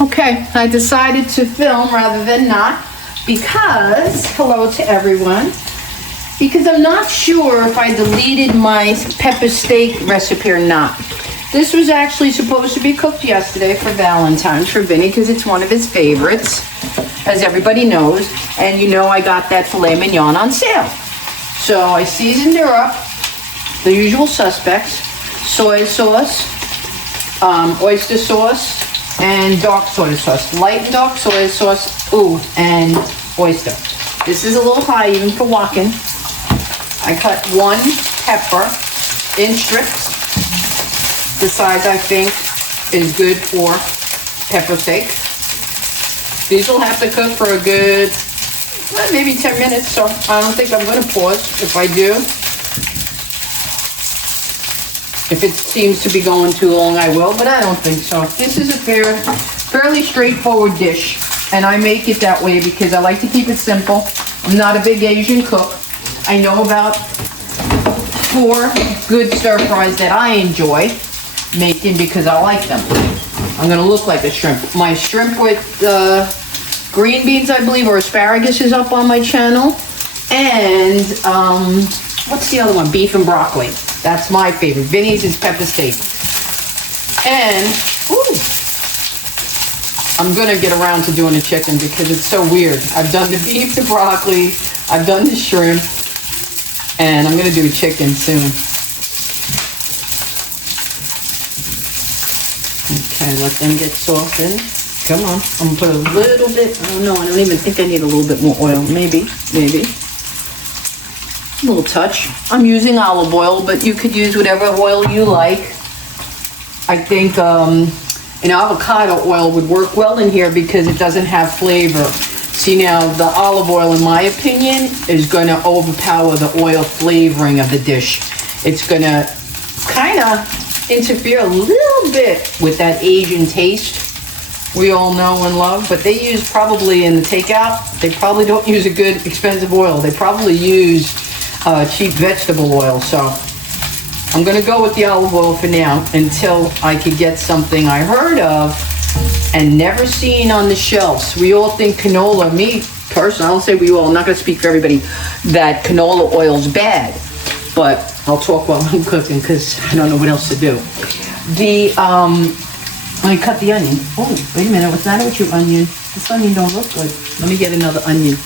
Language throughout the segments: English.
Okay, I decided to film rather than not because, hello to everyone, because I'm not sure if I deleted my pepper steak recipe or not. This was actually supposed to be cooked yesterday for Valentine's for Vinny because it's one of his favorites, as everybody knows. And you know I got that filet mignon on sale. So I seasoned her up, the usual suspects, soy sauce, oyster sauce, and dark soy sauce. Light and dark soy sauce, and oyster. This is a little high even for walking. I cut one pepper in strips, the size I think is good for pepper steak. These will have to cook for a good, maybe 10 minutes, so I don't think I'm going to pause. If I do, if it seems to be going too long, I will, but I don't think so. This is a fairly straightforward dish, and I make it that way because I like to keep it simple. I'm not a big Asian cook. I know about 4 good stir fries that I enjoy making because I like them. I'm gonna look like a shrimp. My shrimp with green beans, I believe, or asparagus is up on my channel. And what's the other one? Beef and broccoli. That's my favorite. Vinny's is pepper steak. And I'm gonna get around to doing the chicken because it's so weird. I've done the beef, the broccoli, I've done the shrimp, and I'm gonna do chicken soon. Okay, let them get softened. Come on, I'm gonna put a little bit, I don't even think I need a little bit more oil. Maybe. A little touch. I'm using olive oil, but you could use whatever oil you like. I think an avocado oil would work well in here because it doesn't have flavor. See, now the olive oil, in my opinion, is gonna overpower the oil flavoring of the dish. It's gonna kind of interfere a little bit with that Asian taste we all know and love, but they use probably in the takeout, they probably don't use a good expensive oil. They probably use cheap vegetable oil. So I'm gonna go with the olive oil for now until I could get something I heard of and never seen on the shelves. We all think canola, me personally, I don't say we all, I'm not gonna speak for everybody, that canola oil's bad, but I'll talk while I'm cooking because I don't know what else to do. Let me cut the onion. Oh, wait a minute, what's the matter with your onion? This onion don't look good. Let me get another onion.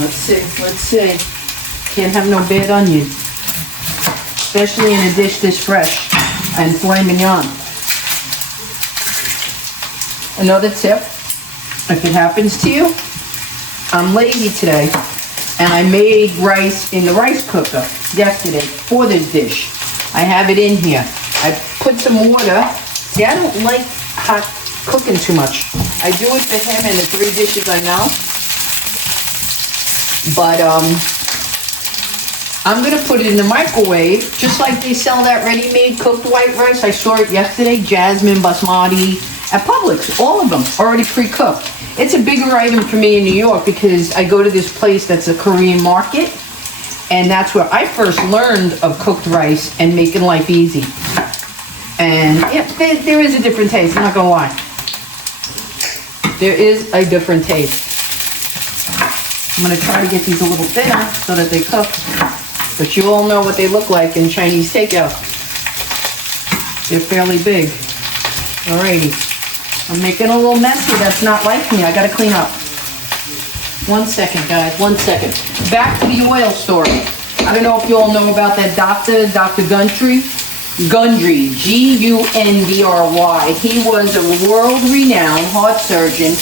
Let's see. Can't have no bad onion. Especially in a dish this fresh and filet mignon. Another tip, if it happens to you, I'm lazy today and I made rice in the rice cooker yesterday for this dish. I have it in here. I put some water. See, I don't like hot cooking too much. I do it for him and the 3 dishes I know. But I'm gonna put it in the microwave, just like they sell that ready-made cooked white rice. I saw it yesterday, Jasmine, Basmati, at Publix, all of them already pre-cooked. It's a bigger item for me in New York because I go to this place that's a Korean market, and that's where I first learned of cooked rice and making life easy. And yeah, there is a different taste, I'm not gonna lie. There is a different taste. I'm gonna try to get these a little thinner so that they cook. But you all know what they look like in Chinese takeout. They're fairly big. Alrighty. I'm making a little messy. That's not like me. I gotta clean up. 1 second, guys. 1 second. Back to the oil story. I don't know if you all know about that Dr. Gundry, Gundry. He was a world-renowned heart surgeon,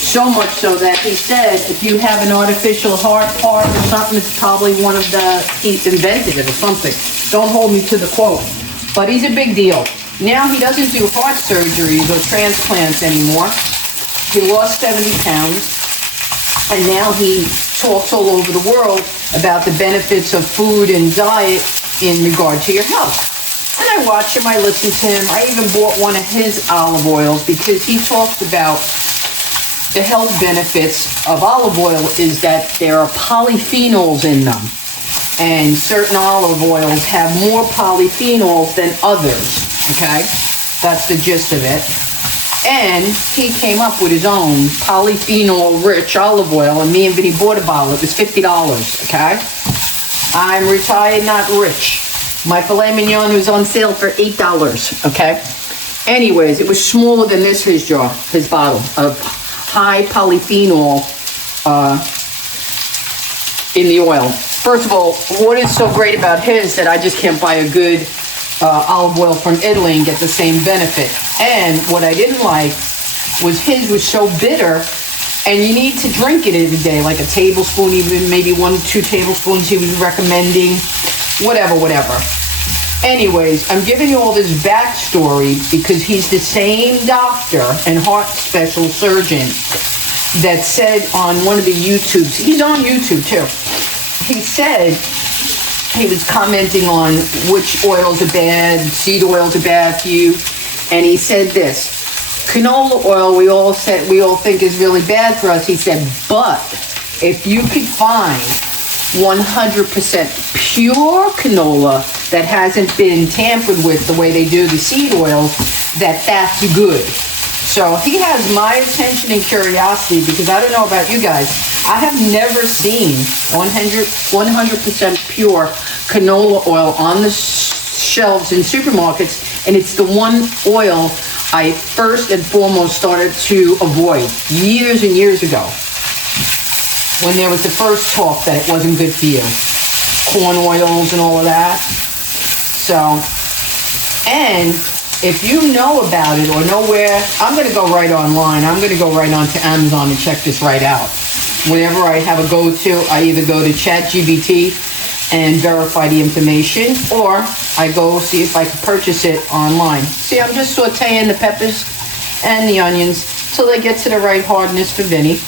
so much so that he said if you have an artificial heart part or something, it's probably one of he invented it or something. Don't hold me to the quote. But he's a big deal. Now he doesn't do heart surgeries or transplants anymore. He lost 70 pounds. And now he talks all over the world about the benefits of food and diet in regard to your health. And I watch him, I listen to him. I even bought one of his olive oils because he talks about the health benefits of olive oil is that there are polyphenols in them. And certain olive oils have more polyphenols than others. okay? That's the gist of it. And he came up with his own polyphenol-rich olive oil, and me and Vinny bought a bottle. It was $50, okay? I'm retired, not rich. My filet mignon was on sale for $8, okay? Anyways, it was smaller than this, his bottle of high polyphenol in the oil. First of all, what is so great about his that I just can't buy a good olive oil from Italy and get the same benefit? And what I didn't like was his was so bitter, and you need to drink it every day, like a tablespoon, even maybe 1 to 2 tablespoons he was recommending, whatever. Anyways, I'm giving you all this backstory because he's the same doctor and heart special surgeon that said on one of the YouTubes, he's on YouTube too, he said, he was commenting on which oils are bad, seed oils are bad for you, and he said this: canola oil we all think is really bad for us. He said, but if you could find 100% pure canola that hasn't been tampered with the way they do the seed oils, that's good. So he has my attention and curiosity, because I don't know about you guys, I have never seen 100% pure canola oil on the shelves in supermarkets, and it's the one oil I first and foremost started to avoid years and years ago, when there was the first talk that it wasn't good for you. Corn oils and all of that. So, and if you know about it or know where, I'm going to go right online. I'm going to go right on to Amazon and check this right out. Whenever I have a go-to, I either go to ChatGPT and verify the information, or I go see if I can purchase it online. See, I'm just sauteing the peppers and the onions till they get to the right hardness for Vinny.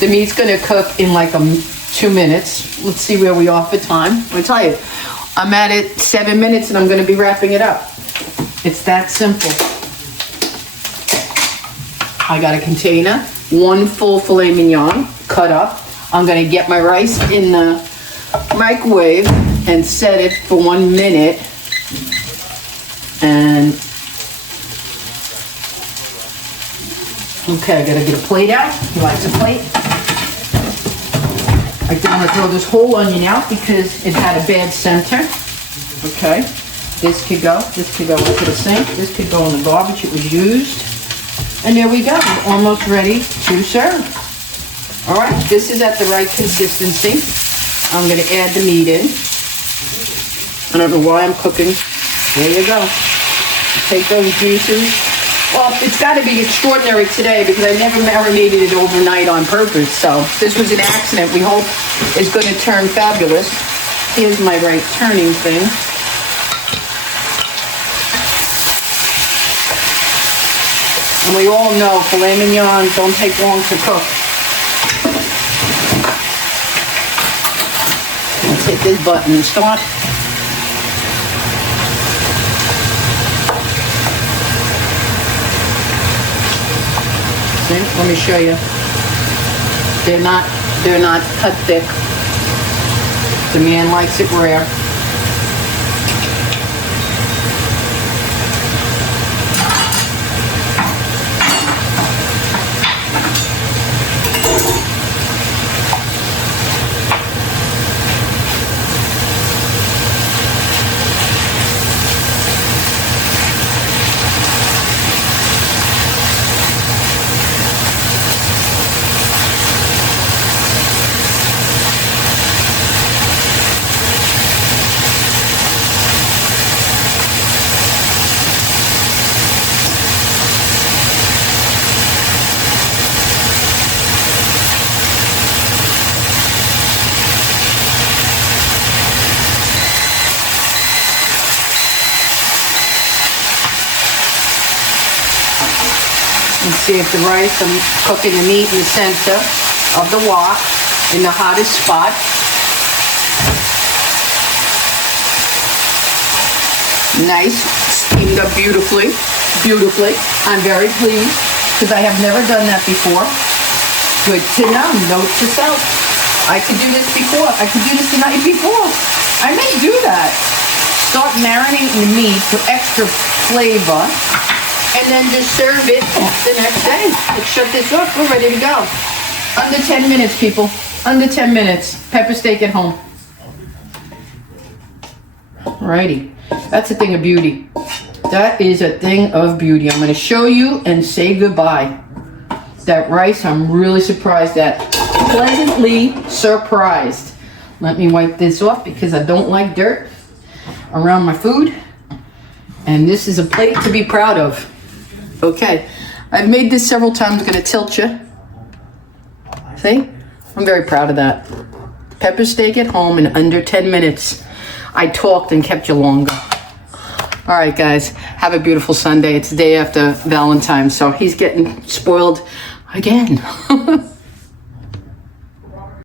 The meat's going to cook in like 2 minutes. Let's see where we are for time. I tell you, I'm at it 7 minutes and I'm going to be wrapping it up. It's that simple. I got a container, 1 full filet mignon cut up. I'm going to get my rice in the microwave and set it for 1 minute. And okay, I gotta get a plate out. He likes a plate. I don't want to throw this whole onion out because it had a bad center. Okay, this could go into the sink. This could go in the garbage. It was used. And there we go, we're almost ready to serve. All right, this is at the right consistency. I'm gonna add the meat in. I don't know why I'm cooking. There you go. Take those juices. Well, it's got to be extraordinary today because I never marinated it overnight on purpose. So this was an accident. We hope it's going to turn fabulous. Here's my right turning thing. And we all know filet mignon don't take long to cook. Let's hit this button and start. See, let me show you. They're not cut thick. The man likes it rare. Let's see if the rice, I'm cooking the meat in the center of the wok in the hottest spot. Nice, steamed up beautifully. I'm very pleased because I have never done that before. Good to know, note to self. I could do this before. I could do this the night before. I may do that. start marinating the meat for extra flavor, and then just serve it the next day. Let's shut this off. We're ready to go. Under 10 minutes, people. Under 10 minutes. Pepper steak at home. Alrighty. That's a thing of beauty. That is a thing of beauty. I'm going to show you and say goodbye. That rice, I'm really surprised at. Pleasantly surprised. Let me wipe this off because I don't like dirt around my food. And this is a plate to be proud of. Okay. I've made this several times. I'm going to tilt you. See? I'm very proud of that. Pepper steak at home in under 10 minutes. I talked and kept you longer. All right, guys. Have a beautiful Sunday. It's the day after Valentine's, so he's getting spoiled again.